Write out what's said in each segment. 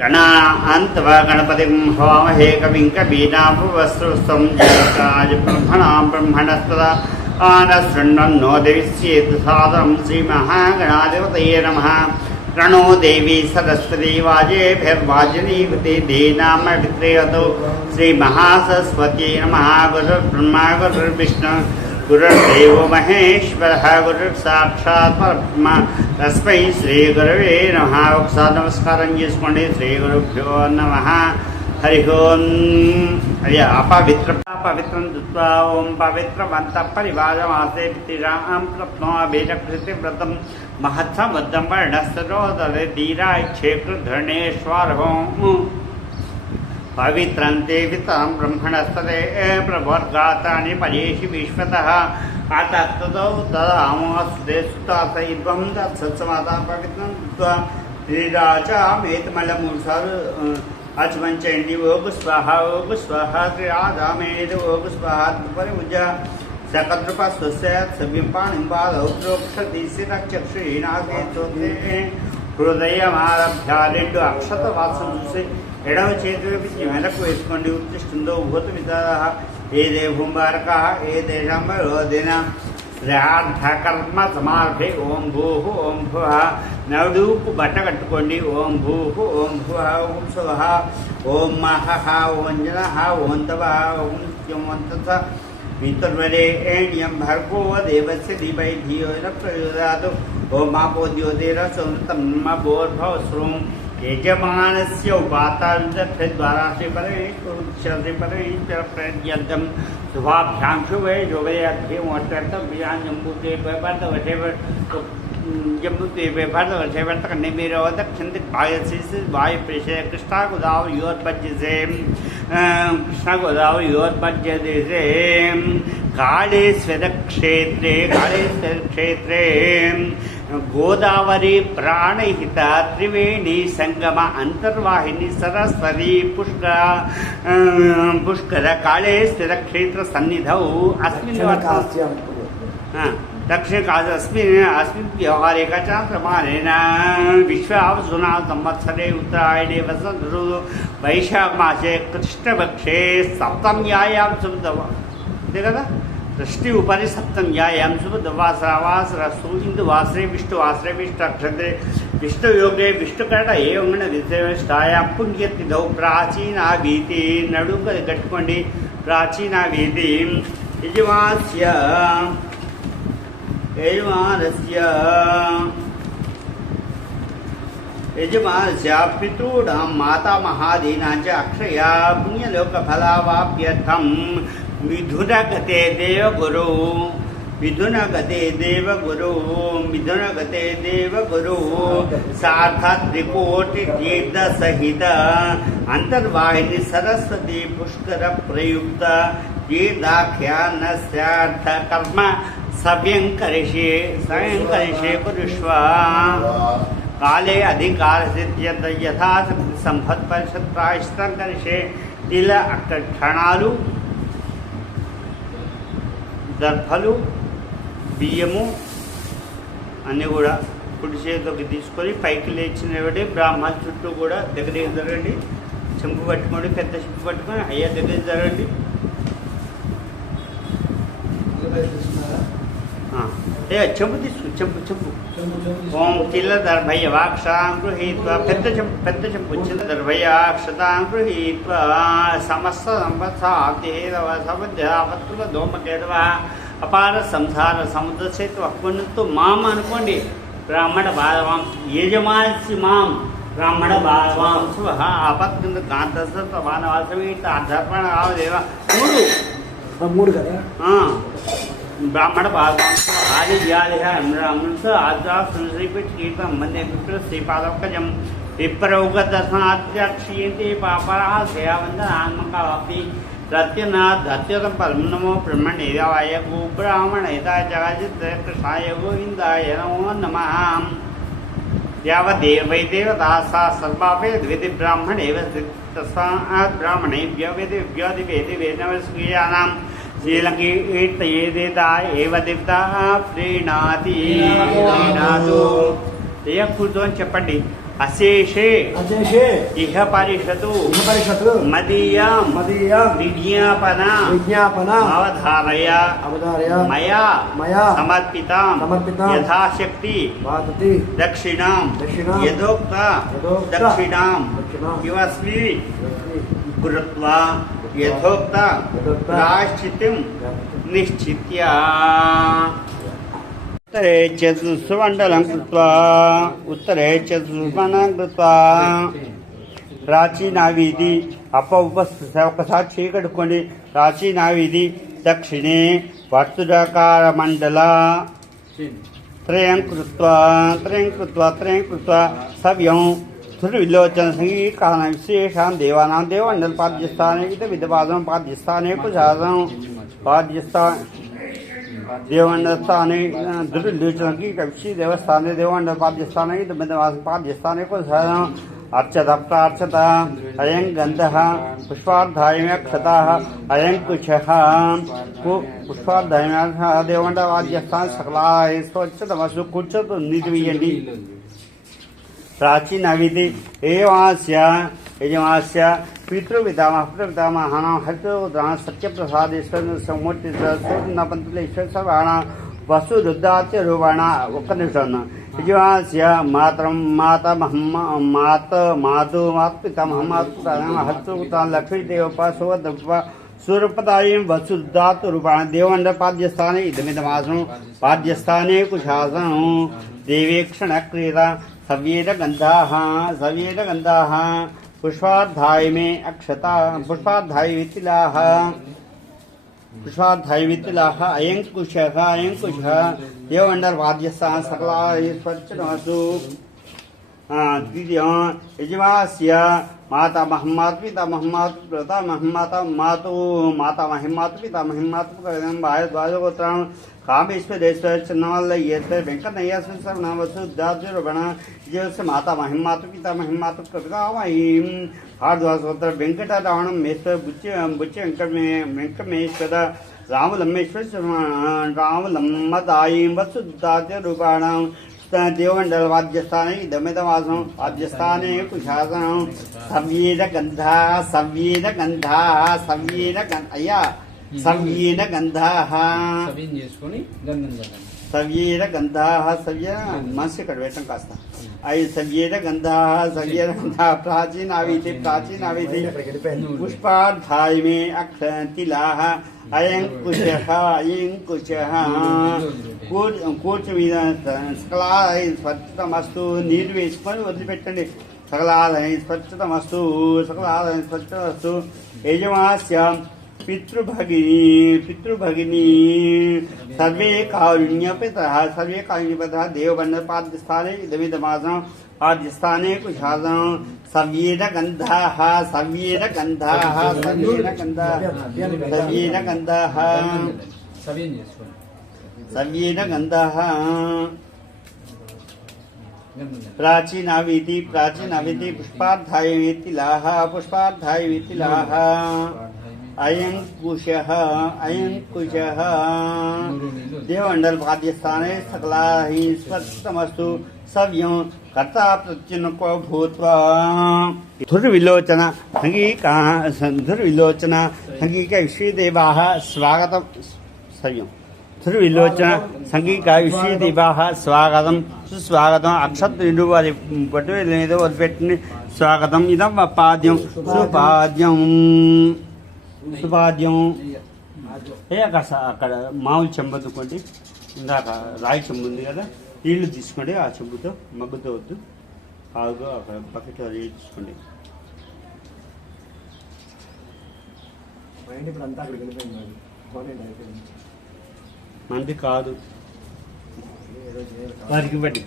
गणान्तवा गणपतिं हवामहे कविं कवीनाभुवस्त्रस्तं ज्येष्ठाय ब्रह्मणां ब्रह्मणस्पदा आनशृण्वन्नो देवीस्येत् सादरं श्रीमहागणाधिपतये नमः। प्रणो देवी सरस्वती वाजेभिर्वाजिनीवती धीनामवित्रेयतो श्रीमहासरस्वती नमः। गुरुर्ब्रह्मा गुरुर्विष्णु गुरुर्देवो महेश्वरः गुरुर्साक्षात् परब्रह्म तस्मै श्रीगुरवे नमः। ఒకసారి నమస్కారం చేసుకోండి। శ్రీ గురుభ్యో నమః। హరి ఓం। అయ్యా పవిత్రం దుత్వా ఓం పవిత్రవంత పరివారమాసే పితిరాం ప్రప్నో వేదకృతి వ్రతం మహత్సముద్దం వర్ణస్తరోదరే ధీరాక్షేకృధర్ణేశ్వరో పవిత్రం దేవితాం బ్రహ్మణస్తదే ప్రవర్గాతాని పరేషి విశ్వతః ఆతత్తో తదామోస్తే సుతాసైవం తత్సత్సమాతా పవిత్రం దుత్వా శ్రీరాజామేతమలమూసారు అచమంచండి ఓగు స్వాహ శ్రీరాజామేత ఓగు స్వాహ పరిముజ సకద్రప స్వస్య సవ్యం పాణిం పాదౌద్రోక్షదీశిరక్షక్షీణాసేతోతే హృదయమారభ్య రెండు అక్షత వాసం చూసి ఎడవ చేతి వైపు వెనక్కు వేసుకోండి। ఉత్తిష్ఠంతో భూత విచార ఏ దేభుంబారక ఏ దేశంబరోదిన శ్రాద్ధకర్మ సమార్భే ఓం భూః ఓం భువః నడుపు బట్ట కట్టుకోండి। ఓం భూః ఓం భువః ఓం స్వః ఓం మహః ఓం జనః ఓం తవః ఓం త్యమంతస మిత్రవరేణ్యం భర్గో దేవస్య ధీమహి ధియో న ప్రచోదయాత్ ఓం మాపో ద్యోతిరసంతం మభోర్భవస్రుం యజమానస్య ఉపాతాంతద్వారాశ్రీ పరమేశ్వరుశ్రీ పరమేశ్వర ప్రయత్నం శుభాభ్యాం శుభే శుభయాధ్యమోట్టర్తవ్యాంజంబుతే భర్త కన్యమీరవ దక్షిణ వాయు ప్రేషయ కృష్ణ గోదావరి యోర్పజ్యసే కృష్ణ గోదావరి యోర్పజ్యసే కాళేశ్వర క్షేత్రే గోదావరి ప్రాణహిత త్రివేణి సంగమ అంతర్వాహిని సరస్వతి పుష్కర కాళేశ్వర క్షేత్ర సన్నిధౌ అస్మిన్ अस्मिन् व्यवहारे प्रमाणेन विश्वावसुना संवत्सरे उत्तरायणे वसन्त ऋतु वैशाख मासे कृष्णपक्षे सप्तम्यायां शुभदा दृष्टि उपरि सप्तम्यायां शुभवासरावासरस्तु इंदुवासरे विष्णुवासरे विष्णुनक्षत्रे विष्णुयोगे विष्णुकरण एवं विशेषायां पुण्यतिथौ प्राचीना वीति नडुक कट्टुकोंडि प्राचीना वीति यजमानस्य पितॄणां मातामहादीनां च अक्षया पुण्यलोकफलावाप्यर्थं मिथुनगते देवगुरु सार्धत्रिकोटितीर्थसहित अंतर्वाहिनी सरस्वती पुष्कर प्रयुक्त तीर्थाख्यानस्यार्थकर्म स्वयं करिष्ये कुरुष्व। काले अधिकार यथा संपत्परिषद प्रायश्चित्तं करिष्ये। तिल अक्षणालु దర్భలు బియ్యము అన్నీ కూడా కుడి చేతిలోకి తీసుకొని పైకి లేచినవి బ్రాహ్మణ చుట్టూ కూడా దగ్గరికి జరగండి। చెంపు పట్టుకోండి, పెద్ద చెంపు పట్టుకొని అయ్యా దగ్గరికి జరగండి। చెంపు తీసుకు చెంపు ఓం తిల దర్భయ్య వాక్షాం గృహీత్వా పెద్ద చెంపు చిన్న దర్భయ్య అక్షతాం గృహీత్వా సమస్త సంవత్సరాబ్దేవ సమధ్యావత్తుల దోమకేదవ అపార సంసార సముద్ర సేతు అక్కున్నతో మామ అనుకోండి। బ్రాహ్మణ బాలవాం యజమానసి మాం బ్రాహ్మణ బాలవాం స్వహ ఆపత్కింద కాంతస్త వానవాసమీత అధర్పణ దేవ మూడు కదా ब्राह्मण भागवान आदि ज्यालिह अमृत आद्रा संश्रीपीठ कीर्तन मन्ये विप्र श्रीपादकजम विप्रौगदर्शनाद्यक्षीयन्ते पापराः सेवावन्दनान्मकापि प्रत्यनाथ धत्यतं परं नमो ब्रह्मणे देवाय गो ब्राह्मणेताय जगजित् कृष्णाय गोविन्दाय नमो नमः। यावदेव वै देवता सा सर्वा वेदविधि ब्राह्मणेव तस्मात् ब्राह्मणेभ्यो वेदवेदवेदनमस्क्रियाणां శ్రీలంకీర్తయేదేత ఏవ దేవత ప్రీణాతి కూర్చోని చెప్పండి। అశేషే అశేషే ఇహ పరిషతు మదీయం విజ్ఞాపన అవధారయ మయా సమర్పితాం యథాశక్తి దక్షిణాం యథోక్త దక్షిణాం ఇవస్మి కృత్వా యథోక్త ప్రాయశ్చిత్తం నిశ్చిత్య उत्तरे चतुष्मण्डलं कृत्वा ప్రాచీనావిధి ఒకసారి చీకట్టుకోండి. ప్రాచీనావిధి దక్షిణే వర్తుడాకార మండల త్రయం కృత్వా సవ్యం విలోచన సంగీకాన విశేషాం దేవానాం దేవమండల పాద్యస్థానే ఇత విధపాదం పాద్యస్థానే కుశాసం పాద్యస్థాన देवंडस्थाने दुर्विलोचनकी कक्षी देवस्थाने देवंड पाद्यस्थाने पाद्यस्थाने को अर्चत अयं गंधः पुष्पार्धायक्षतः अयं कुशः पुष्पार्धायः देवंड पाद्यस्थान सकला स्वच्छतमसु कुर्चतु निधियंडी प्राचीनाविधि एवास्य यजमास्य पितृपितामहानां हरितोदान सत्यप्रसादेश्वर समूर्तिश्वर सर्वाणां वसुरुद्धाच्य रूपाणा ఒక్క నిమిషం యజమాస్య మాతృపితామహమాతృపితామహమాతృపితామహ లక్ష్మీదేవప సూర్యపదాయం వసుధాతు రూపాణ దేవండ పాద్యస్థానే ఇదమిదమాసం పాద్యస్థానే కుశాసనం దేవేక్షణ క్రీడ సవ్యేరగంధాః पुष्पाध्याय में अक्षता पुष्पाध्याय वितिलाः अयंकुशः देवंडर वाद्यस्थान सकला स्वच्छनमस्तु द्वितीय यजमास्य मातामहमातृपितामहमातृपितामहमातृपितामहमातृपितामहमातृ कामेश्वरेश्वर चन्नमल्लयेश्वर वेंकटनय्येश्वर नामसुद्धार्जुरगण विजयस्य माता महिमातृपिता महिमातृपितामहीं हार्द्वासोत्र वेंकटरमणमेश्वर बुच्च वेंकटमेश्वर रामलम्मेश्वर रामलम्मदायीं वसुद्धार्जुरूपाणां देवमंडल वाद्यस्थाने इदमिदमासं वाद्यस्थाने कुशासनं सव्येन गंधाः మనసు ఇక్కడ పెట్టం కాస్త అవి సవ్యేన గంధాः ప్రాచీనావిధి పుష్పార్థాయమే అక్షతిలాः అయం కుశः కూర్చు మీద సకలాలయ స్వచ్ఛతమస్తు నీరు వేసుకొని వదిలిపెట్టండి. సకలాలయ స్వచ్ఛతమస్తు యజమాస్య पितृभगिनी सर्वे कारुण्यपितः देवबंध पाद्यस्थाने इदमिदमासं पाद्यस्थाने कुशासनं सव्येन गन्धाः प्राचीनाविधि पुष्पार्धाय वितिलाः अयं कुशः देवमंडल वाद्यस्थाने सकला ही स्वच्छतमस्तु सव्यं कर्ता प्रत्युनको भूत्वा धुर्विलोचन संगीका विश्वदेवाः स्वागतं सव्यं धुर्विलोचन संगीका विश्वदेवाः स्वागतं सुस्वागतं अक्षतु वारि पटुलेदो वदिपेट्टि स्वागतं इदं पाद्यं సుపాద్యం అక్కడ మామూలు చెంబుకోండి. ఇందాక రాయి చెంబు ఉంది కదా, నీళ్లు తీసుకోండి. ఆ చెంబుతో మగ్గుతో వద్దు, కాదు అక్కడ బకెట్లో నీళ్ళు తీసుకోండి. మంది కాదు, వారికి ఇవ్వండి.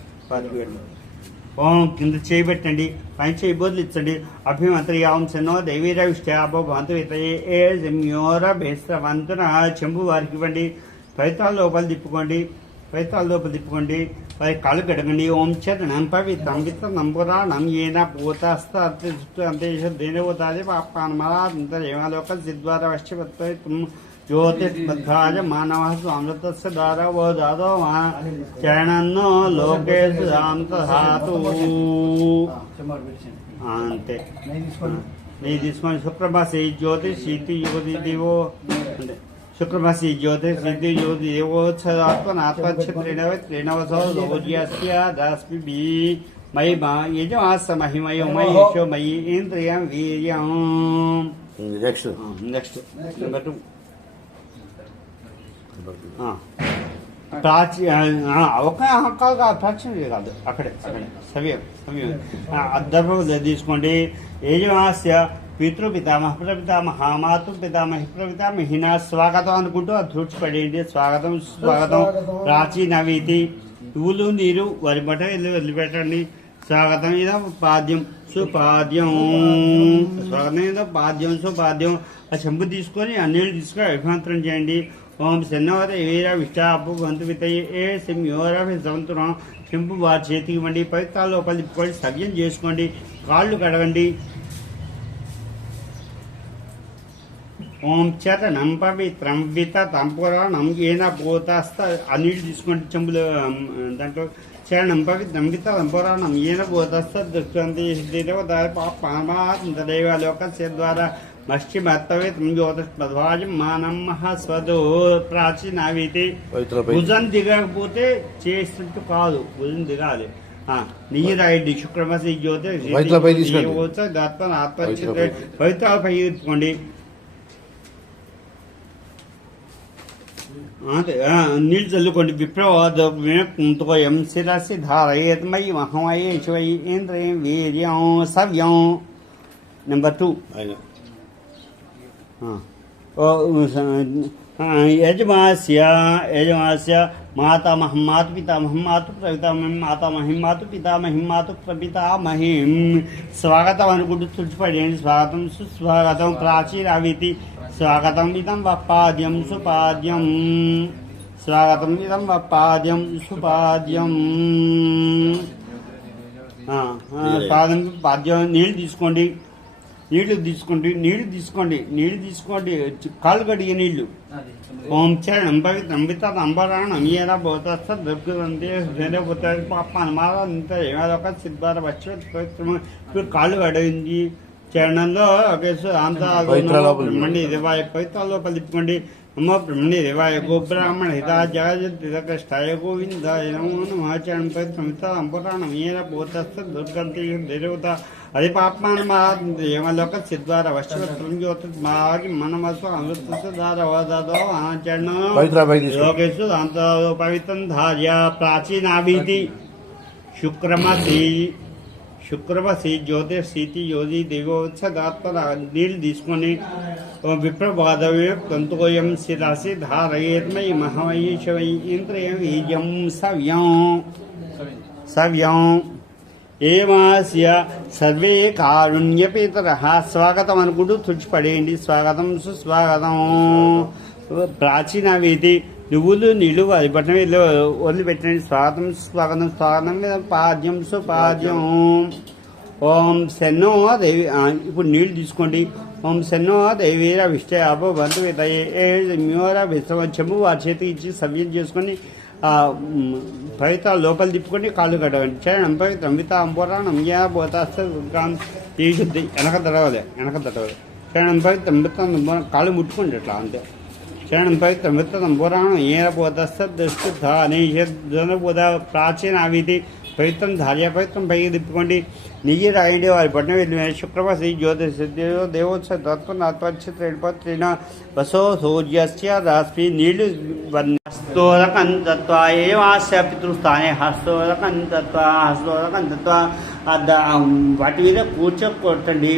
ఓం కింద చేయబెట్టండి, పైన చేయి బోధించండి. అభిమంత్రియాంశనో దైవీరవిష్టాపో భాంతవితయోరభేస్రవంతున చెంబు వారికి ఇవ్వండి. పవిత్రాల లోపల తిప్పుకోండి, వారి కాళ్ళు గడగండి. ఓం చరణం పవిత్రం విత్తం పురాణం ఏన పూతస్థ అంతేష దేనవతాది పాపాన్మరాంతరేమలోక సిద్వార వశ్యవత్వం ज्योतिष्मध्वाज मानवः स्वामृतस्य दारवो दादो मा चरणन्नो लोकेषु धातु అంతే నెయ్యి తీసుకొని శుక్రమాసి జ్యోతి సిద్ధి యువతి దివో అంటే శుక్రమాసి జ్యోతి సిద్ధి యువతి దేవోత్సవాత్మనాత్మక్షత్రిణవ రోజస్య దాస్మి మయి యజమాస మహిమయో మయి యశో మయి ఇంద్రియం వీర్యం. నెక్స్ట్ నెంబర్ 2 ప్రాచీన కాదు అక్కడే సవ్యం అద్దర్భం తీసుకోండి. యజమాస్య పితృపితామహ ప్రపితామహ మాతృపితామహి ప్రపితామహిన స్వాగతం అనుకుంటూ అది తుడిచిపడేయండి. స్వాగతం స్వాగతం ప్రాచీనవీతి పువ్వులు నీరు వరి బట్ట వదిలిపెట్టండి. స్వాగతం ఇదో పాద్యం సుపాద్యం స్వాగతం ఇదో పాద్యం సుపాద్యం. ఆ చెంపు తీసుకొని ఆ నీళ్ళు తీసుకొని అభిమంత్రం చేయండి. ఓం శన్నవత వీర విష్టాపు గంతు వితయ్య ఏ సింయోర సంవత్సరం చెంపు వారి చేతికి ఇవ్వండి. పవిత్రాల లోపల తిప్పుకొని సవ్యం చేసుకోండి. కాళ్ళు కడగండి. ఓం చరణం పవిత్రం విత తంపురాణం ఏన పోతాస్త ఆ నీళ్ళు తీసుకోండి. చెంపులు దాంట్లో చరణం పవిత్రం విత తంపురాణం ఏన పోతాస్త దృష్టి దేవాలోక ద్వారా మష్టిమత్తవే జ్యోతిష్మధ్వాజం మానం మహాస్వదో ప్రాచీనవీతి. భుజం దిగకపోతే చేసినట్టు కాదు, భుజం దిగాలి. నీరాయండి. శుక్రమసి జ్యోతి పవిత్రాలపై తీసుకోండి. నీళ్ళు చల్లుకోండి. విప్రవాదం శిరసి ధారయేత్మయి మహమయే శివై ఇంద్రియం వీర్యం సవ్యం. నెంబర్ 2 యజమాస్య మాతామహం మాతుపితామహం మాతృపితామహం మాతామహిం మాతృపితామహిం మాతృప్రపితామహిం. స్వాగతం అనుకుంటూ తుడిచిపడేయండి. స్వాగతం సుస్వాగతం ప్రాచీనవీతి. స్వాగతం ఇదం వపాద్యం సుపాద్యం. స్వాగతం ఇదం వపాద్యం సుపాద్యం. స్వాగతం పాద్యం. నీళ్ళు తీసుకోండి. నీళ్లు తీసుకోండి. కాళ్ళు కడిగే నీళ్లు. ఓం చరణం పవిత్రం విత అంబరాణం ఏన భూతస్థ దుర్గంతే పాప అనుమానంత ఏమదొక సిద్ధార వచ్చి ఇప్పుడు కాళ్ళు కడిగింది. చరణంలో బ్రహ్మణి దేవాయ పవిత్రాల్లో పలుపుకోండి. నమో బ్రహ్మణి దేవాయ గోబ్రాహ్మణ హితా జగజ్యోతిష్టాయ గోవిందాయ నమో నమః. చరణం పవిత్రం విత అంబరాణం ఏన భూతస్థ దుర్గంతే దేవత అది పాపమానమాలోక సిద్ధార వశ్వత్రం జ్యోతిర్మాగి మనమస్సు అమృతధారవదో లోకేషు అంతో పవిత్రం ధార్య ప్రాచీనాభీతి. శుక్రమసి జ్యోతిర్శీతి యోగి దేవోత్సదాత్మ. నీళ్ళు తీసుకొని విప్రబాధవే తంతోయం శిరసి ధారయేత్మయి మహమయి శివై ఇంద్రియం వీర్యం సవ్యం. ఏమాస్య సర్వే కారుణ్యపేతరః. స్వాగతం అనుకుంటూ తుడిచిపడేయండి. స్వాగతం సుస్వాగతం ప్రాచీనవీతి. నువ్వులు నీళ్ళు అది బట్టం వదిలిపెట్టండి. స్వాగతం స్వాగతం స్వాగతం పాద్యం సుపాద్యం. ఓం శన్నో దేవి. ఇప్పుడు నీళ్లు తీసుకోండి. ఓం శన్నో దేవీర విష్టాపో బంధు వితయోర విశ్రవంచము వారి చేతికి ఇచ్చి సవ్యం చేసుకొని పవిత్ర లోపల తిప్పుకొని కాళ్ళు కట్టవండి. చరణం పవిత్రం విత అంబరాణం యా పోతాస్త ఈ శుద్ధి వెనక తడవలే. చరణం పవిత్రం విత్త కాళ్ళు ముట్టుకోండి అట్లా అంతే. చరణం పవిత్రం విత్త అంబరాణం ఏన పోతాస్త దృష్టి ధనబోధ ప్రాచీనవీతి. పవిత్రం ధార్య పవిత్రం పైకి తిప్పుకోండి. నెయ్యి రాయండి. వారి పట్నం వెళ్ళి శుక్రమసి జ్యోతిష దేవోత్సవ తత్వనత్వచ్చిన వసో సూర్యస్య రాస్మి. నీళ్లు హస్తోదకం తత్వ ఏమాస్య పితృస్థానే హస్తోదకం తత్వ వాటి మీద కూర్చోకొట్టండి.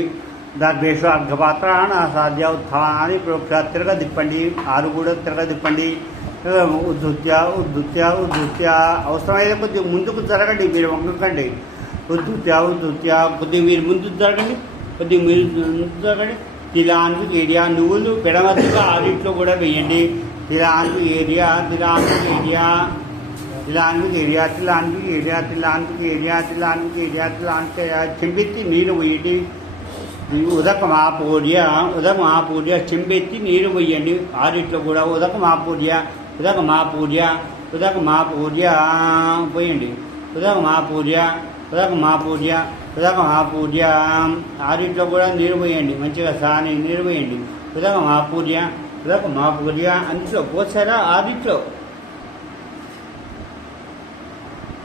దర్భేషు అర్ఘపాత్రాణ అసాధ్య ఉత్థానాన్ని ప్రోక్ష తిరగదిప్పండి. 6 కూడా తిరగదిప్పండి. ఉద్ధృత్య అవసరమైతే కొద్దిగా ముందుకు జరగండి. మీరు వంగకండి. ఉద్ధృత్య కొద్దిగా మీరు ముందు జరగండి. తిలాంతు ఏరియా నువ్వులు పెడమద్దుగా 6 కూడా వేయండి. తిలాంతు ఏరియా చెంపెత్తి నీరు వేయండి. ఉదకమాపూర్య చెంబెత్తి నీరు పోయండి. ఆరిట్లో కూడా ఉదకమాపూర్య పోయండి. ఉదకమాపూర్య ఆరిట్లో కూడా నీరు పోయండి. మంచిగా సాని నీరు పోయండి. ఉదకమాపూర్య అంట్లో పోసారా ఆరిట్లో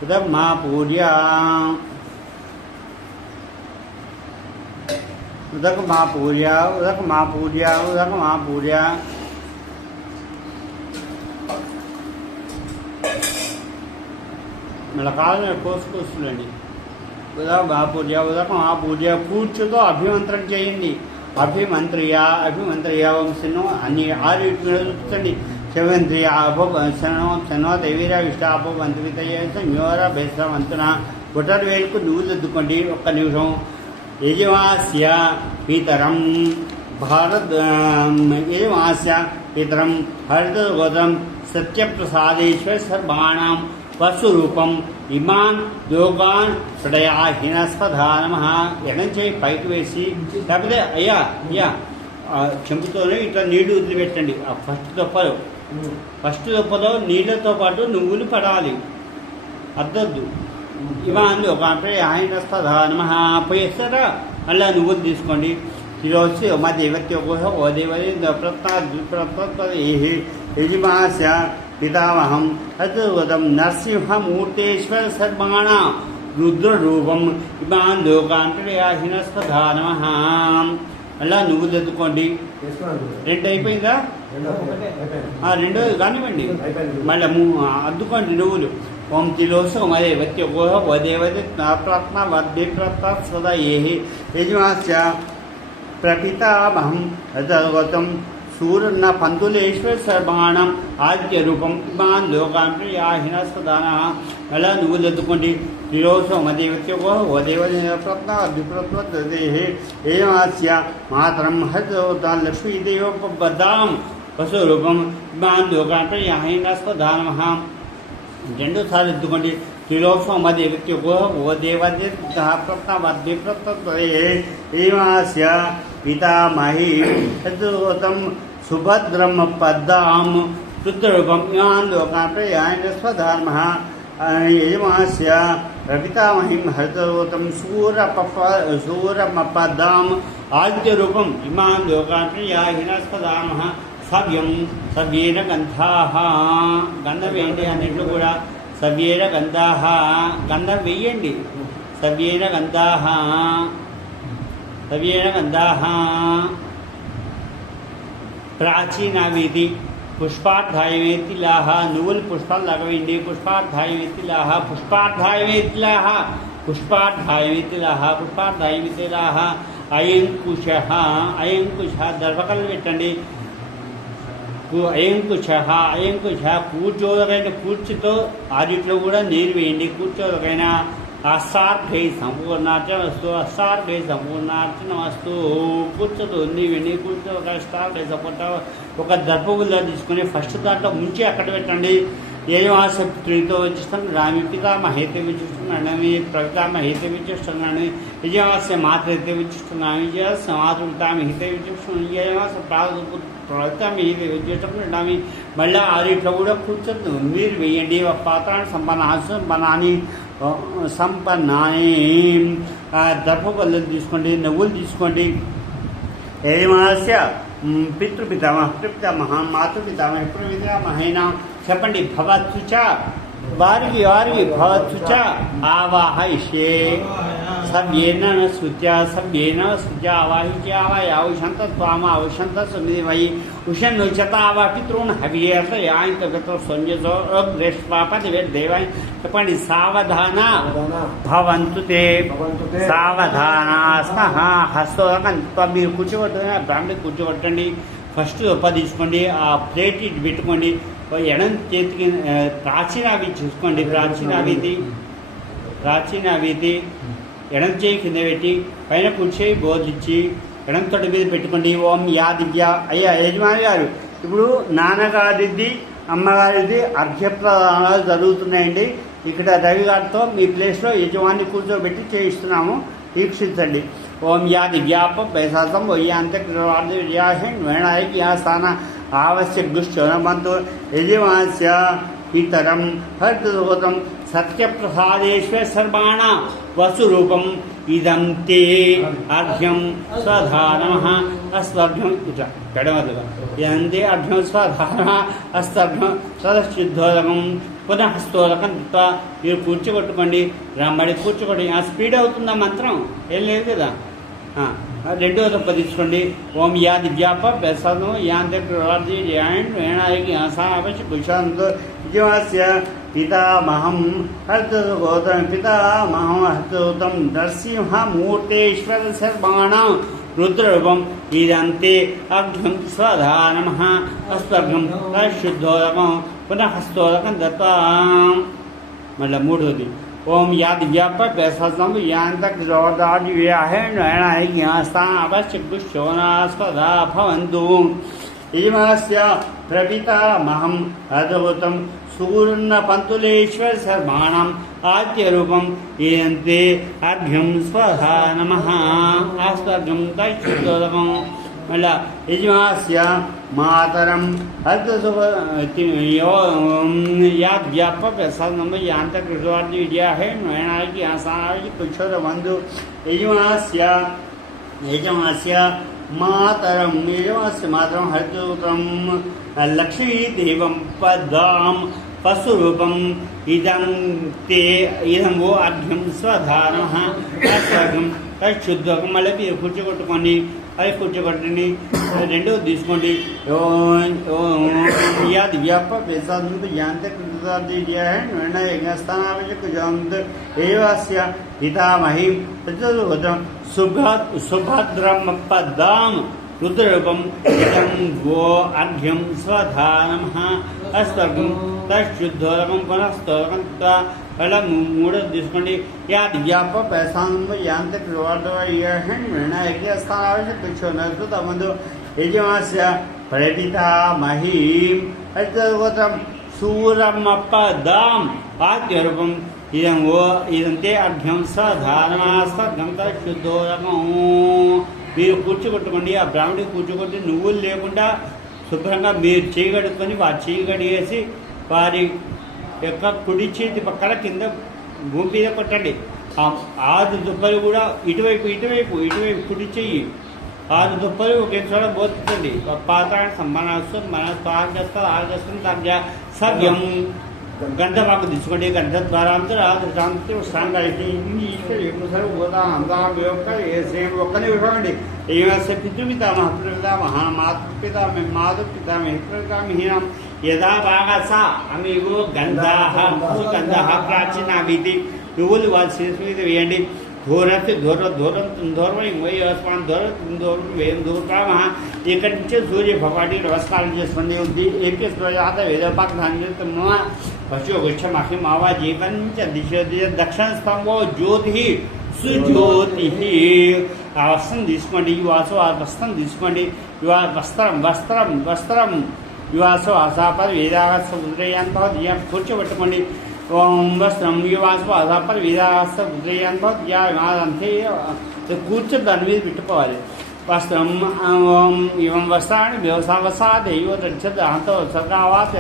ఉదకమాపూర్య మళ్ళీ కాలం కోసుకొస్తుందండి. ఉదకమాపూర్య కూర్చుతో అభిమంత్రం చేయండి. అభిమంత్రియ వంశను అన్ని 6 చూడండి. శవంత్రియ శనో దైవీర విష్ట అపవంతువితయ సంయోర బేసవంతున బొటరు వేలుకు నువ్వు దిద్దుకోండి. 1 నిమిషం. యజమాస్య పితరం హరితగోత్రం సత్యప్రసాదేశ్వర సర్వాణం వసురూపం ఇమాన్ యోగాన్ హృదయాహినస్పధానమ. ఎడం చేయి పైకి వేసి లేకపోతే అయ్యా చెంపుతోనే ఇట్లా నీళ్లు వదిలిపెట్టండి. ఆ ఫస్ట్ దొప్పలో నీళ్లతో పాటు నువ్వులు పడాలి, అద్దొద్దు. ఇమాన్ యోగాన్ హృదయాహినస్పధానమ పోయేస్తారా అలా నువ్వులు తీసుకోండి. ఈరోజు మా దేవత్య ఓ దేవత యజమాస్య పితామహం హరితగోత్రం నరసింహమూర్తేశ్వర సర్వాణ రుద్రరూపం ఇమాన్ లోకాంతర్యాహినస్పధానమ. అలా నువ్వు దిద్దుకోండి. 2 అయిపోయిందా? 2 కానివ్వండి. మళ్ళీ అద్దుకోండి నువ్వులు. ఓం తిలోస దేవత్య ఓ దేవత సదా యజమాస్య ప్రపితామహం హరితగోత్రం సూర్యన్న పంతులేశ్వర సర్వాణం ఆద్య రూపం ఇమాన్ లోకాంతర్యాహినస్పదాన. అలా నువ్వు దద్దుకోండి. త్రిలోసోమ దేవత్యో ఓ దేవరత్న ఏమాస్య మాతరం హరితగోత్రం లక్ష్మీదేవోపదాం వసురూపం ఇమాన్ లోకాంతర్యాహినస్పదాన. 2 సార్లు ఎత్తుకోండి. త్రిలోసోమ దేవత్యో ఓ దేవరత్న పితామహి హరితగోత్రం సుభద్రం పద్దాం రుద్రరూపం ఇమాన్ లోకాంతర్యాహినస్పధామ. యజమాస్య పితామహిం హరితగోత్రం శూరమపదాం ఆద్యరూపం ఇమాన్ లోకాంతర్యాహినస్పధామ. సవ్యేన గంధాః గంధం వేయండి. అన్నింటిలో కూడా సవ్యేన గంధాః గంధం వేయండి. సవ్యేన గంధాః ప్రాచీనవిధి పుష్పార్థాయమేతిలాహ నువ్వులు పుష్పాలు లగవేయండి. పుష్పార్థాయమేతిలాహ అయంకుశ దర్భకలు పెట్టండి. అయంకుశ కూర్చుతో ఆదిట్లో కూడా నీరు వేయండి. కూర్చోదకైనా అసార్ఘై సంపూర్ణార్చన వస్తు కూర్చోదు నీవండి. కూర్చో ఒక స్టార్ఘై సపోర్ట్ ఒక దర్భగుల్లా తీసుకుని ఫస్ట్ దాంట్లో ముంచి అక్కడ పెట్టండి. యజమాసప్తుడితో వచ్చిస్తాను రామి పితామహైతే విచిస్తున్నాను ప్రపితామహైతే విచిస్తున్నాను యజమాస్య మాతృతే విచిస్తున్నాను యజమాస్య మాతృతామహితే విచిస్తున్నాను యజమాస ప్రపితామహితే విచిస్తున్నాను. మళ్ళీ ఆరిట్లో కూడా కూర్చొని మీరు వేయండి. ఒక పాత్రాన్ని సంపన్నాని దర్భగొల్లు తీసుకోండి. నువ్వులు తీసుకోండి. యజమాస్య పితృపితామహ మాతృపితామహ పితృపితామహైనా చెప్పండి. భవత్సుచ వారికి భవత్సుచ ఆవాహయిష్యే సవ్యేన శుద్ధ్య ఆవాహిష్యే ఆవాయ ఉషంత త్వామ ఉషంత సుమిది వై ఉషన్నుచత ఆవా పితృన్ హవ్యేత యాంత గత సంజతో గ్రేష్పాపదివే దేవాయ చెప్పండి. సావధాన భవంతు తే సావధానాస్మః హస్తో మీరు కూర్చోబెట్టండి. బ్రాహ్మణి కూర్చోబెట్టండి. ఫస్ట్ తీసుకోండి. ఆ ప్లేట్ ఇటు పెట్టుకోండి. ఎడం చేతికి ప్రాచీనవి చూసుకోండి. ప్రాచీనవిధి ఎడం చేయి కింద పెట్టి పైన కూర్చేయి బోధించి ఎడం తొడ మీద పెట్టుకోండి. ఓం యా దివ్య అయ్యా యజమాని గారు ఇప్పుడు నాన్నగారిది అమ్మగారిది అర్ఘ్యప్రదానాలు జరుగుతున్నాయండి. ఇక్కడ రవి గారితో మీ ప్లేస్లో యజమాని కూర్చోబెట్టి చేయిస్తున్నాము. వీక్షించండి. ओम या दिव्याप पैसासम वैयान्तिक स्थान आवश्यक दुश्चरमंतो यजमानस्य इतरम हर्षोतम सत्य प्रसादेश्वर सर्वाण वसुरूपम इदं ते अर्घ्यम स्वधानः अस्वर्घ्यम इट्ला कड़मदुगा इदं अर्घ्यम स्वधानः अस्वर्घ्यम सदशुद्धोदकम पुनः స్తోలకం తప్ప మీరు కూర్చోగొట్టుకోండి రాంబడి కూర్చోగొట్టి స్పీడ్ అవుతుందా మంత్రం ఏం లేదు కదా రెండో తప్ప తీసుకోండి ఓం యా దివ్యాప ప్రసాదం యాంత్రి వేణాయకి ఆసాపి కుశాంతో విజయవాస్య పితామహం హర్తగోతం పితామహం హర్తగోతం నరసింహమూర్తేశ్వర సర్వాణం रुद्ररूपम इदंते अग्घ्यम स्वधानमः अस्वर्घम शुद्धोदकम पुनः हस्तोदकम दत्वा मतलब मूढ़ोदी ओम याद व्याप पैसासम यांतक रोदादिव्याहे नयनाय ज्ञास्तान अवश्य दुश्चोनास्पदा भवन्तु इमस्य प्रपितामहं अद्भुतं सूर्ण पंतुलेश्वर सर्वाणम् आद्यरूपम इदंते अर्घ्यम स्वधा नमः आस्वर्घ्यम तच्छुद्धोदकम मतलब यजमास्य मातरम याद व्याप प्रसाद नंबर यांतक कृतवार्थ विद्या है नयनाय की आसाय कुशल बंधु यजमास्य मातरम हर्षोतम लक्ष्मी देवं पदाम पशुरूपम इदं ते इदं वो अर्घ्यम स्वधानः अस्वर्घ्यम तच्छुद्धोदकम मतलब మీరు కూర్చోగొట్టుకోండి అది కూర్చోబెట్టండి రెండో తీసుకోండి या दिव्याप प्रसाद स्थानावश्यक पितामही सुभद्रमपदाम रुद्ररूपम इदं वो अर्घ्यम स्वधानमः अस्वर्घ्यम तच्छुद्धोदकम पुनः स्तोदकम अला मूड తీసుకోండి या दिव्याप प्रसाद యాంత్రిక स्थानावश्यक यजमास्य प्रपितामहीं हर्षगोत्रम सूरमपदाम आद्यरूपम इदं ते अर्घ्यम स्वधानमास्वर्घ्यम तच्छुद्धोदकम మీరు కూర్చోగొట్టుకోండి ఆ బ్రాహ్మణుడికి కూర్చోగొట్టి నువ్వులు లేకుండా శుభ్రంగా మీరు చేయగడుకొని వారి చేయగడిగేసి వారి యొక్క కుడి చేతి పక్కన కింద భూమి మీద కొట్టండి 6 దుబ్బలు కూడా ఇటువైపు కుడి చెయ్యి 6 దుబ్బలు ఒకే చోట బోతుందండి పాత్ర మనస్సు ఆగస్తం సవ్యం గంధమాకు తీసుకోండి గంధ ద్వారా ఒక్కనే ఇవ్వండి పితృపితామహ మాతృపితామహీనం యదా బాగా అమిగో గంధాః ప్రాచీనాభీతి నువ్వులు వాళ్ళ శిరస్సు మీద వేయండి దూరం ఇక్కడి నుంచి సూర్య భగవానికి నమస్కారం చేసుకోండి ఏపీయాత వేదపాఠాన్ని పశువృక్షమహి మావాజీ పంచ దిశ దక్షిణ స్తంభో జ్యోతి సుజ్యోతి ఆ వస్త్రం తీసుకోండి యువాసు ఆ వస్త్రం తీసుకోండి వస్త్రం యువాసు ఆసాపర్ వేదాగస్త ఉదయంతో కూర్చోబెట్టుకోండి ओम वस्त्रम युवास्व पर विदास ఉదయంతే కూర్చోదాని మీద పెట్టుకోవాలి వస్త్రం ఇవం వస్త్రాన్ని వ్యవసాయ దాంతో సగావాస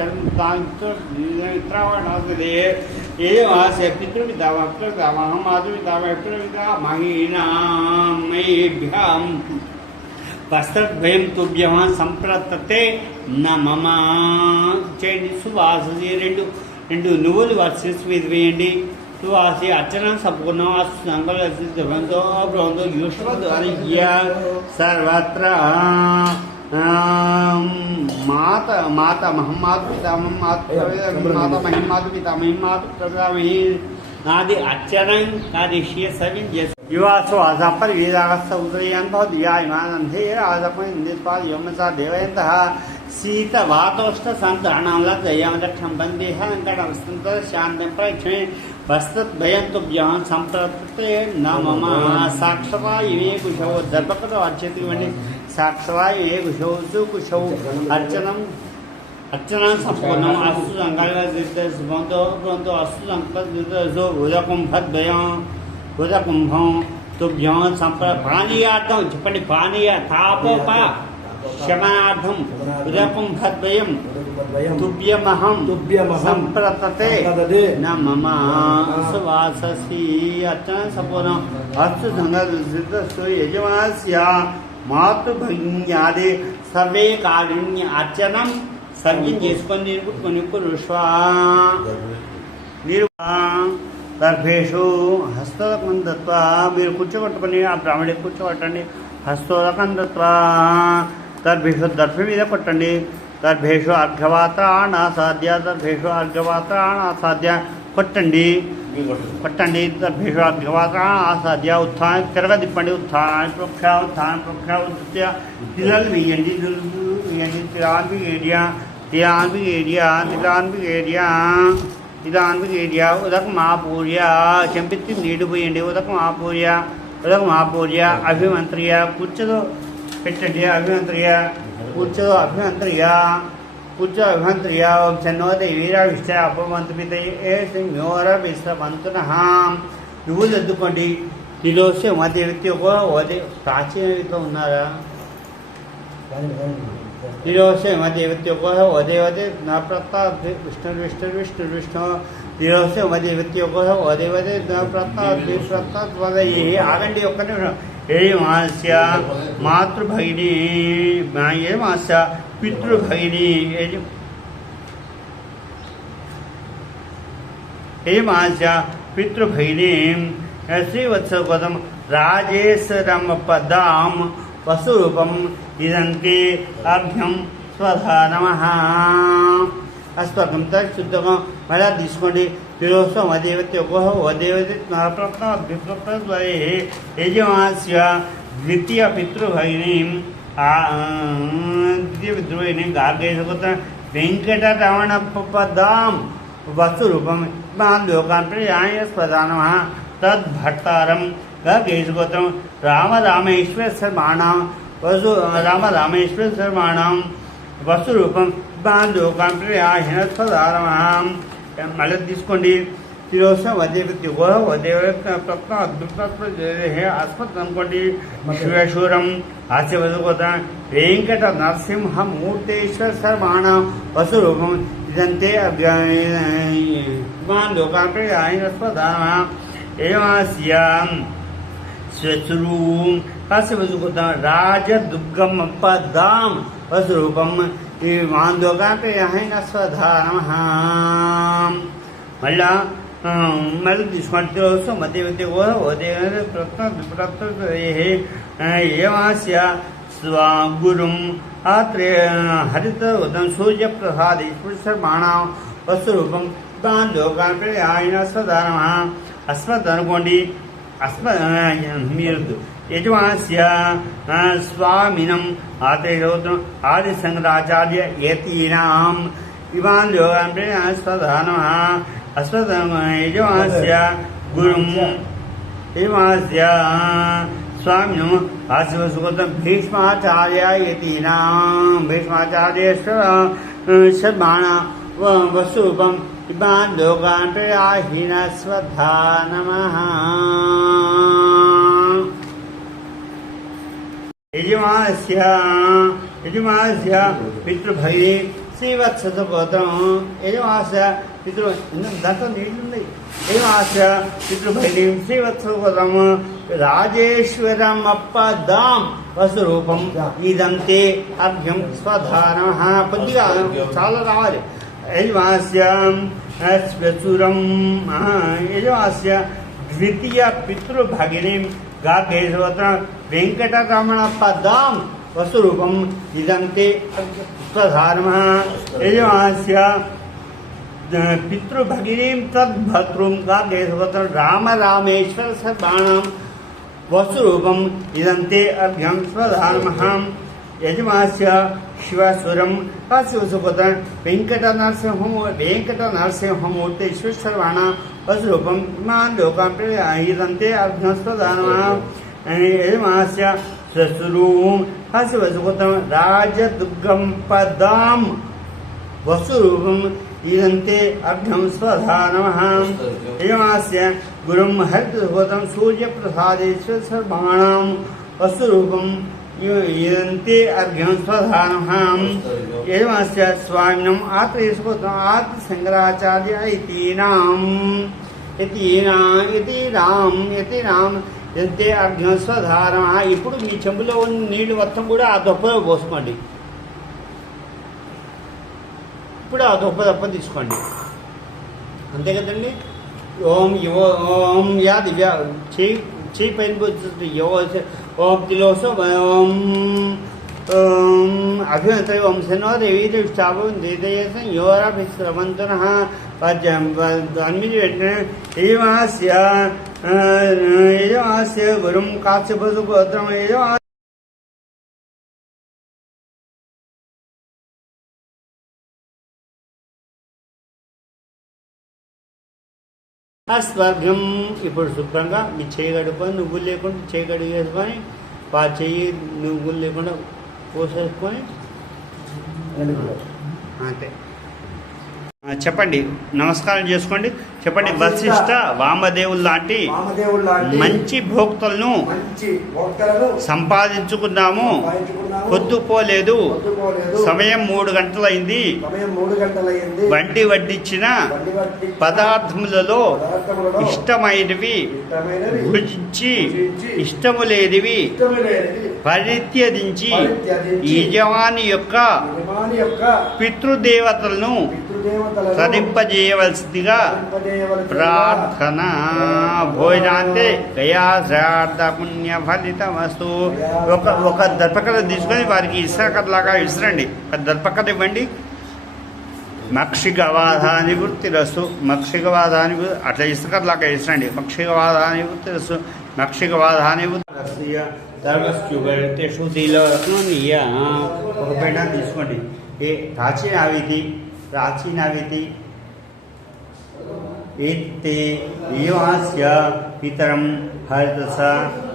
పితృపితామహీనామేభ్యాం వస్త్రద్వయం తుభ్యం సంప్రతతే న మమ చేయండి సువాసది రెండు నువ్వులు వారి శిరస్సు మీద వేయండి సువాసి అర్చన సంపూర్ణ సంకల్పంతో యుష్మద్వార్య సర్వత్ర మాత మహమ్మాతు పితామహం మాత మహిమాతు పితామహి మాతు ప్రపితామహి నాది అర్చనం నాదిష్య సవిం युवासो आजापर वेदागस्थ उदयंत दिव्यायमानंधे आजापर इंद्रपाल योमसा देवयंतः शीतवातोष्ठ संतरणाला जयामदक्षं बन्देह अंकटवस्तंत शान्तं प्रक्षणे वस्त्रद्वयंतुभ्यः संप्रत्ते न मम साक्षवा इमे कुशौ दर्पकतो अर्चति वने साक्षवा इमे कुशौ सुकुशौ अर्चनं संपूर्णम् अस्तु संकल्पसिद्धो अस्तु संकल्पसिद्धो उदकुम्भद्वयं उदकुम्भं తుభ్యం పానీయార్థం చెప్పండి. పానీయ తాపోప శమనార్థం ఉదకం భద్వయం తుభ్యమహం సంప్రతతే మమ సువాససి అర్చన సంపూర్ణం అస్తు సంగస్తు యజమానస్య మాతృభంగ్యాది సర్వే కారుణ్య అర్చనం సర్వం చేసుకొని కొన్ని పురుష్వా మీరు దర్భేషు హస్తోదకం దత్వా మీరు కూర్చోబెట్టుకొని ఆ బ్రాహ్మణికి కూర్చోబెట్టండి. హస్తోదకం దత్వా దర్భేషు దర్భ మీద కొట్టండి. దర్భేషు అర్ఘవాతానాసాధ్య దర్భేషు అర్ఘవాతానాసాధ్య కొట్టండి కొట్టండి. దర్భేషు అర్ఘవాతానాసాధ్య ఉత్థాన తిరగదిప్పండి. ఉత్థాన ప్రోక్ష ఉత్థాన ప్రోక్ష ఉత్య తిరలు వేయండి. వేయండి తిరాన్విగేరియా తిరాన్విగేరియా తిరాన్విగేరియా తిరాన్విగేరియా ఉదకం ఆపూర్య చెంపెత్తి నీడు పోయండి. ఉదకం ఆపూర్య ఉదకం ఆపూర్య అభిమంత్రియ కూర్చోదు పెట్టండి. అభిమంత్రియ కూర్చోదు అభిమంత్రియ కూర్చో అభిమంత్రియ చన్నోదయ విష్ట అపమంత్రిత ఏ సింహోర విశ్వమంతున నువ్వు ఎద్దుకోండి. ఈరోజు మధ్య వ్యక్తి ఒక ప్రాచీన వ్యక్తిలో ఉన్నారా? ఈరోజు మధ్య వ్యక్తి ఒక వదే నా ప్రతాప్ విష్ణు విష్ణు విష్ణు విష్ణు ఈరోజు మధ్య వ్యక్తి ఒక వదే నా ప్రతాప్ ప్రతాప్ ఆగండి. ఒక్క నిమిషం. ఏ మాస్య మాతృభగిని ఏ మాస్య పితృభగిని ఏ మాస్య పితృభగిని శ్రీవత్సగోదం రాజేశ్వరం పదాం వసురూపం ఇదంతే అభ్యం స్వధా నమః. అస్పర్గం శుద్ధంగా మళ్ళా తీసుకోండి. ఫిరోసం అదేవతి అదేవతి యజమానస్య ద్వితీయ పితృభగిని ద్వితీయ పితృభగిని గార్గేశకుత వెంకటరమణ పదాం వసురూపం లోకాంతర్యాయ స్వధా నమః. తద్భట్టారం గేశగోత్రం రామేశ్వర శర్మాణం రామేశ్వర శర్మాణం వసురూపం లోకాంతర్యాయ స్వధా నమః. మళ్ళీ తీసుకోండి. శిరోస వదేవతి ఆస్పత్రి అనుకోండి. శివశూరం హాస్యవదుకోత వెంకట నరసింహమూర్తేశ్వర శర్మాణ వసురూపం ఇదంతే లోకాంతర్యాయ స్వధా నమః. ఏమాస్య శ్వశ్రూం హాస్యవదుకోత రాజదుర్గం పదాం వసురూపం ఈ మాందోకాంతర్యాయ స్వధా నమః. మళ్ళా తీసుకుంటే మధ్య వ్యక్తి ఏమాస్య స్వగురుం హరిత ఉదం సూర్యప్రసాద శర్మాణం వస్తురూపం లోకాంతర్యాయ స్వధా నమః. అస్మత్ అనుకోండి. మీరు యజమానస్య స్వామినం ఆత్రేయోత్రం ఆది శంకరాచార్య యతీనాం ఇవాన్ లోకాంతర్యాయ స్వధా నమః. అస్మత్ యజమానస్య గురుం యజమానస్య స్వామినం ఆశివసుగతం భీష్మాచార్య యతీనాం భీష్మాచార్య శర్మాణ వసురూపం ఇవాన్ లోకాంతర్యాయ స్వధా నమః. యజమానస్య పితృభగిని శ్రీవత్సగోత్రం యజమానస్య పితృ దాంట్లో నీళ్ళున్నాయి. యజమానస్య పితృభగిని శ్రీవత్సగోత్రం రాజేశ్వరమపదాం వసురూపం ఇదంతే అభ్యం స్వధా నమః. కొద్దిగా చాలా రావాలి. యజమానస్య శ్వశూరం యజమానస్య ద్వితీయ పితృభగిని గాకేశవత్రం వెంకటరమణ పదాం వసురూపం ఇదంతే స్వధా నమః. యజమానస్య పితృభగినీం తద్భర్తృం గాకేశవత్రం రామేశ్వర శర్మాణం వసురూపం ఇదంతే అభ్యం స్వధా నమః. యజమానస్య శివసురం శివసుపుత్రం వెంకట నరసింహమూర్తి శర్మాణ వసురూపం ఇమాన్ లోకాంతర్యాయ ఇదంతే అభ్యం స్వధా నమః. యజమానస్య శ్వశురూం శివసుపుత్రం రాజదుర్గం పదాం వసురూపం ఇదంతే అభ్యం స్వధా నమః. యజమానస్య गुरुं हरितसुगतं सूर्यप्रसादेश्वर सर्वाणां वस्तुरूपं यन्ते अर्घ्यं स्वधानम् एवमस्य स्वामिनम् आत्रेयसुगतम् आदिशङ्कराचार्य इति राम ఎంతే అగ్నిస్వధారణ. ఇప్పుడు మీ చెంబులో ఉన్న నీళ్లు మొత్తం కూడా ఆ దొప్పలో పోసుకోండి. ఇప్పుడు ఆ దొప్ప తీసుకోండి, అంతే కదండి. ఓం యా దివ్య చేయి పైన ఓం తిలోస ఓం అభిమత ఓం శనో దేవీ దేవిష్టాభం దేదయేసం యోరాభిశ్రమంతున యజమాస్య గురుం కాశ్యపసుగోత్రం స్వర్గం. ఇప్పుడు శుభ్రంగా మీ చేయి కడుక్కొని నువ్వులు లేకుండా చేయి కడిగేసుకొని చెయ్యి నువ్వులు లేకుండా పోసేసుకొని అంతే. చెప్పండి, నమస్కారం చేసుకోండి. చెప్పండి. వశిష్ఠ వామదేవులు లాంటి మంచి భోక్తలను సంపాదించుకున్నాము, పొద్దుపోలేదు, సమయం 3 గంటలైంది. వండి వడ్డించిన పదార్థములలో ఇష్టమైనవి భుజించి ఇష్టము లేనివి పరిత్యజించి యజమాని యొక్క పితృదేవతలను తరింపజేయవలసిందిగా ప్రార్థన. భోజనాంతే గయాశ్రార్థ పుణ్య ఫలితమస్తు. ఒక దర్పకథ తీసుకొని వారికి ఇసుకలాగా విసిరండి. ఒక దర్పకథ ఇవ్వండి. మక్షికవాదాని వృత్తిరస్సు. మక్షికవాదాని అట్లా ఇసుకలాగా విసిరండి. మక్షికవాదాని వృత్తిరస్సు. మక్షికవాదాని వృత్తి ఒక పెండ తీసుకోండి. ప్రాచీనావితి ఏతే దేవాస్య పితరం హరితస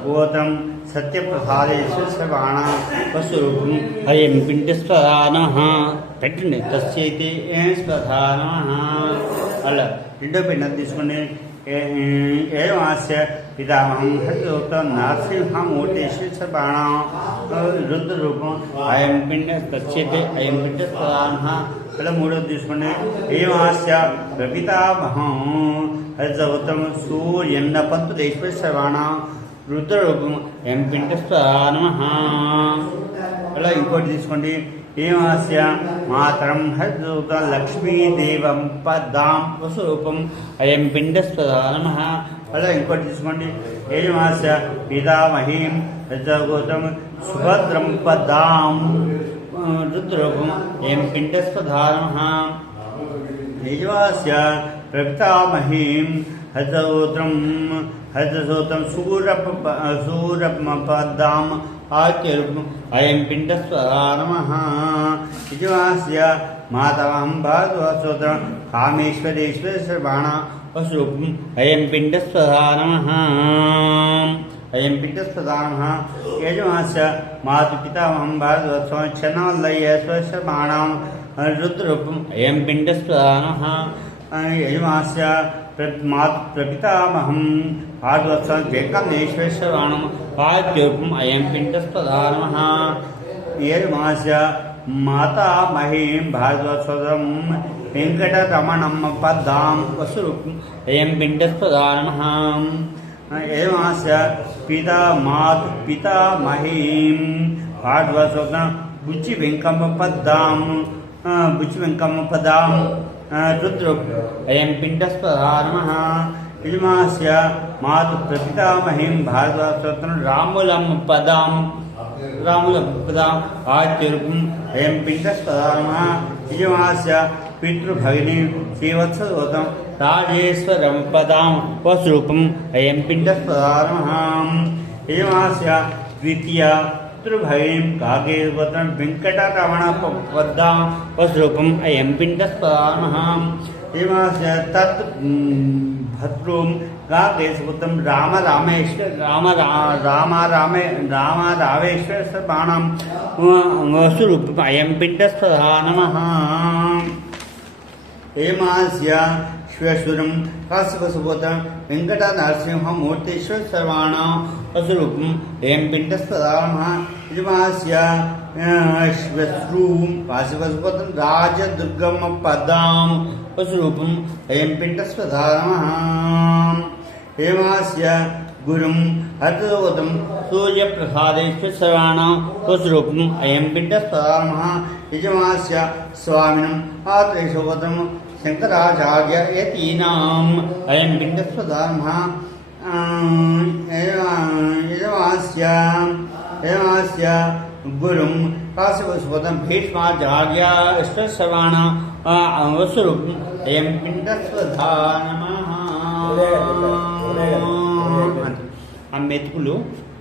గోత్రం సత్యప్రసాదేశ్వర సర్వాణ వస్వరూపం అయం పిండస్వధానః. పెట్టండి. తస్యైతే స్వధానః. అలా రెండో పిండ తీసుకోండి. ఏమాస్య పితామహం హరితోక్తం నరసింహమూర్తేశ్వర సర్వాణ రుద్రరూపం అయం పిండ తస్యైతే అయం పిండస్వధానః. అలా మూడోది తీసుకోండి. ఏమాస్య ప్రపితామహం హరితోక్తం సూర్యన్న పంతులేశ్వర సర్వాణ రుద్రరూపం అయం పిండస్వధానః. అలా ఇంకోటి తీసుకోండి. ఏమాస్య మాతరం హరితోక్తం లక్ష్మీదేవం పదాం వసురూపం అయం పిండస్వధానః. అలా ఇంకోటి తీసుకోండి. ఏమాస్య పితామహీం హరితోక్తం సుభద్రం పదాం రుద్రరూపం అయం పిండస్వధానః. యజమాస్య ప్రపితామహీం హరితోక్తం సూరపదాం ఆచ్యరూపం అయం పిండస్వధానః. యజమాస్య మాతమహం భాగవతోత్రం కామేశ్వరేశ్వర సర్వాణ వస్వరూపం అయం పిండస్వధానః. అయం పిండస్వధానః. యజమాస్య మాతృపితామహం భాగవతోత్రం క్షణవల్లయేశ్వర సర్వాణం రుద్రరూపం అయం పిండస్వధానః. యజమాస్య ప్రపితామహం భాగవత్సం జయకమేశ్వర సర్వాణం ఆద్యోపం అయం పిండస్వధానః. యజమాస్య మాతామహీం భాగవత్సం వెంకటరమణం పదాం వసురూపం అయం పిండస్వధానః. యజమాస్య పితామహీం భాగవత్సం బుచ్చి వెంకమ్మ పదాం రుద్రరూపం అయం పిండస్వధానః. యజమాస్య మాతు ప్రపితామహీం భాగవతం రాములం పదాం ఆచ్యరూపం అయం పిండస్వధానః. యజమాస్య పితృభగినీ శ్రీవత్సగోతం రాజేశ్వరం పదాం వస్వరూపం అయం పిండస్వధానః. యజమాస్య ద్వితీయ పితృభగినీం కాకేశ్వరం వెంకటరమణ పదాం వస్వరూపం అయం పిండస్వధానః. యజమాస్య తత్ భద్రూం కాకేశపుత్రం రామరామేశ్వర సర్వాణం వసురూపం అయం పిండస్వధానః. యజమాస్య श्वेश्वरं काश्यपसुभूतं वेङ्कटनरसिंहमूर्तीश्वर सर्वाणां वसुरूपं अयं पिण्डस्पदामः यजमास्य श्वेश्रूं काश्यपसुभूतं राजदुर्गमपदां वसुरूपं अयं पिण्डस्पदामः हेमास्य गुरुं हर्षोदं सूर्यप्रसादेश्वर सर्वाणां वसुरूपं अयं पिण्डस्पदामः यजमास्य स्वामिनम् आत्रेशोदं शंकराचार्य यतीनाम् अयं पिण्डस्पदामः यजमास्य गुरुं काश्यपसुभूतं भीष्माचार्य सर्वाणां वसुरूपम् अयं पिण्डस्पदामः ఆ మెతుకులు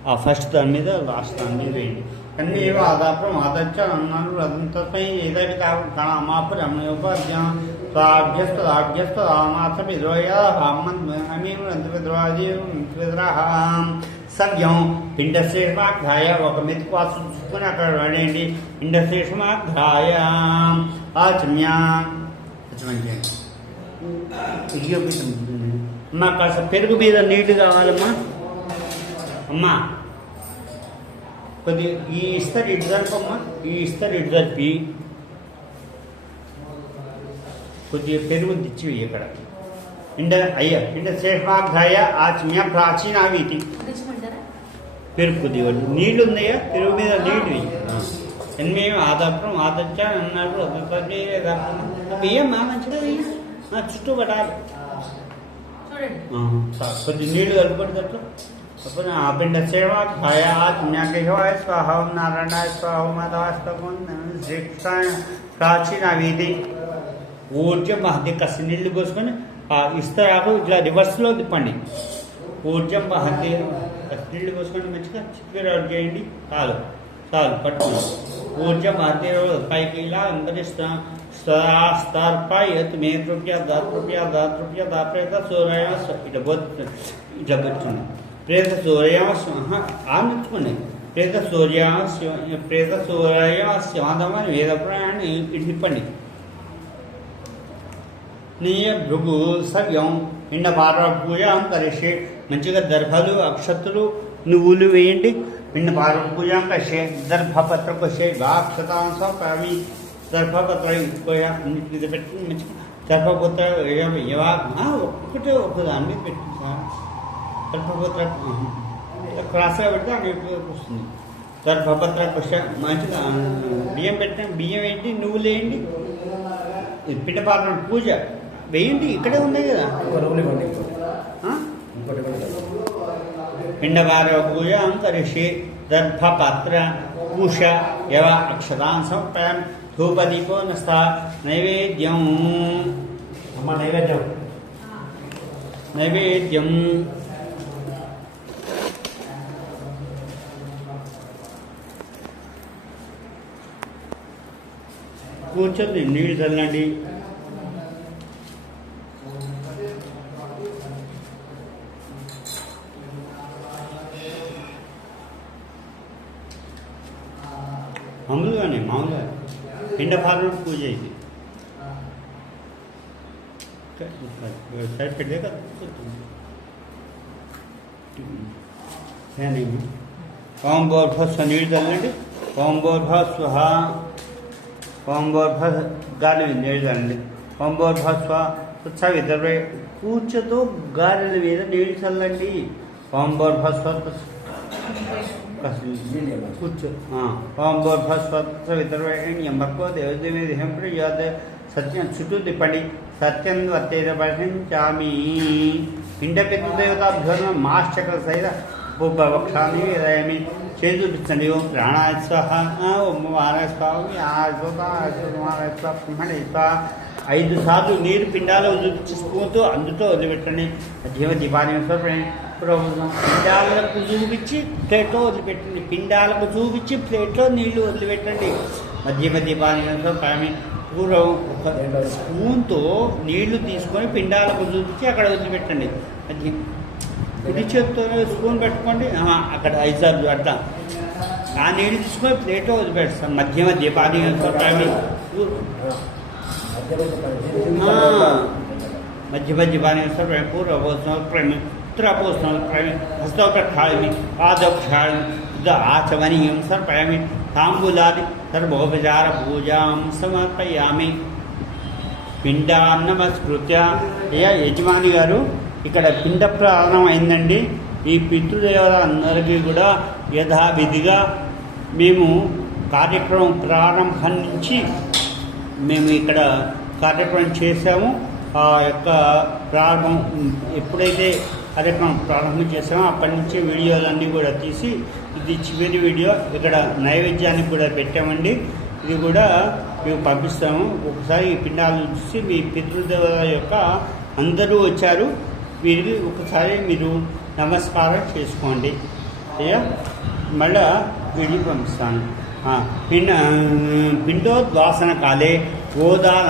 ఆ ఫస్ట్ దాని మీద లాస్ట్ దాని మీద వేయండి అన్నీ ఏవో ఆదాపురం ఆదర్చ అన్నారు అదంతపై ఏదైతే కామాపురం ఉపాధ్యాయం సవ్యం పిండశ్రేష్మాఘ్రాయ ఒక మెతుకు వాసు చూసుకొని అక్కడ వాడేయండి పిండశ్రేష్మాఘ్రాయ ఆచమ్య అమ్మా కాస్త పెరుగు మీద నీళ్లు కావాలమ్మా అమ్మా కొద్ది ఈ ఇస్తారు ఇటు జరపమ్మా ఈ ఇస్తారు ఇటు జరిపి కొద్దిగా పెరుగు తెచ్చి ఇక్కడ పిండ శేషాఘ్రాయ ఆచమ్య ప్రాచీన వీటి పెరుగు కొద్దిగా నీళ్లు ఉన్నాయా పెరుగు మీద నీళ్లు ఎన్మేమి ఆదాపురం ఆదర్చ అన్నారు బియ్యమ్మా మంచిగా చుట్టూ పడాలి కొద్ది నీళ్లు కలుపుకుంటే పిండ సేవ జ్ఞాకేశవాయ స్వాహ నారాయణాయ స్వాహ మాధవాయ శ్రీకృష్ణాయ ప్రాచీన వీధి ఊర్జం మహది కసి నీళ్లు కోసుకొని ఇస్తరాకు ఇట్లా రివర్స్లో తిప్పండి ఊర్జం మహది కసి నీళ్లు కోసుకొని మంచిగా చిక్కిర చేయండి చాలు చాలు పట్టుకోండి ఊర్జం మహది పైకి ఇలా అంతరిస్తాం స్తర్పయత్ మే రూపాయ 10 రూపాయ 10 రూపాయ దాప్రేత సూర్య ఇట్లా ఇట్లా పెట్టుకున్నాం ప్రేత సూర్య ఆనంచుకున్నాయి ప్రేత సూర్య శివాదమని వేద పురాణాన్ని ఇటు తిప్పండి నీయ భృగు సవ్యం ఎండ పార పూజ కరిషే మంచిగా దర్భలు అక్షతులు నువ్వులు వేయండి పిండ పార పూజ కషే దర్భపత్ర కషే గాక్షతాంశ కవి దర్భపత్ర ఇది పెట్టి మంచిగా దర్భపత్ర ఒక్కటే ఒక దాని మీద పెట్టి దర్భపత్ర క్రాస్గా పెడితే అక్కడ వస్తుంది దర్భపత్ర కష మంచిగా బియ్యం పెట్టిన బియ్యం వేయండి నువ్వులు వేయండి పిండపాత్ర పూజ వేయండి ఇక్కడే ఉన్నాయి కదా పిండపాత్ర పూజ కరిషి దర్భపత్ర పూష యవ అక్షతాంశం ప్రయం ధూపదీపో నస్త నైవేద్యం అమ్మ నైవేద్యం కూర్చొని నీళ్ళు చల్లండి మామూలుగానే మామూలుగా పిండపాత్ర పూజ ఇది సైడ్ పెట్టే కదా ఓం బోర్భస్వ నీళ్ళు చల్లండి ఓం బోర్భ స్వహ ఓం బోర్భ గాలి నీళ్ళు చల్లండి ఓం బోర్భ స్వ వితర్వే కూర్చోతో గాలిల మీద నీళ్ళు చల్లండి ఓం బోర్భ స్వ కూర్చో ఓం బోర్భ స్వ వితర్వేణ్యంబర్కో దేవదేవేదేహం ప్రయాద సత్యం చుట్టూ తిప్పండి సత్యం వర్తేద పఠించామి పిండ పితృదేవతాభ్యర్థన మాశ్చక్ర సైత వక్షామి వేదయామి చేతి చూపించండి ఓం ప్రాణాయ స్వాహ ఓం వారాయ స్వాహ ఆయ స్వాహ బ్రహ్మణే స్వాహ 5 సార్లు నీరు పిండాలు చూపించి స్పూన్తో అందుతో వదిలిపెట్టండి జీవ దీపాన్ని పిండాలకు చూపించి ప్లేట్లో వదిలిపెట్టండి పిండాలకు చూపించి ప్లేట్లో నీళ్లు వదిలిపెట్టండి మధ్య దీపాన్ని పూర్వం ఒక స్పూన్తో నీళ్లు తీసుకొని పిండాలకు చూపించి అక్కడ వదిలిపెట్టండి అది కుడి చేతితో స్పూన్ పెట్టుకోండి అక్కడ 5 సార్లు అట్లా ఆ నీళ్ళు తీసుకొని ప్లేట్లో వదిలిపెడతాం మధ్య పానీ మధ్య మధ్యపాని సమర్పయామి పూర్వభూత సమర్పయామి ఉత్తరభూత సమర్పయామి హస్తౌ ప్రక్షాళయామి పాదౌ ప్రక్షాళయామి ఆచమనీయం సమర్పయామి తాంబూలాది సర్వోపచార పూజాం సమర్పయామి. పిండాన్ నమస్కృత్య. అయ్యా యజమాని గారు, ఇక్కడ పిండ ప్రారంభం అయిందండి. ఈ పితృదేవతలందరికీ కూడా యథావిధిగా మేము కార్యక్రమం ప్రారంభం నుంచి మేము ఇక్కడ కార్యక్రమం చేసాము. ఆ యొక్క ప్రారంభం ఎప్పుడైతే కార్యక్రమం ప్రారంభం చేసామో అప్పటి నుంచి వీడియోలన్నీ కూడా తీసి ఇది చివరి వీడియో. ఇక్కడ నైవేద్యానికి కూడా పెట్టామండి. ఇది కూడా మేము పంపిస్తాము. ఒకసారి ఈ పిండాలను చూసి మీ పితృదేవత యొక్క అందరూ వచ్చారు, వీరికి ఒకసారి మీరు నమస్కారం చేసుకోండి. అయ్యా మళ్ళా వీడియో పంపిస్తాను. పిండోద్వాసన కాలే గోదాన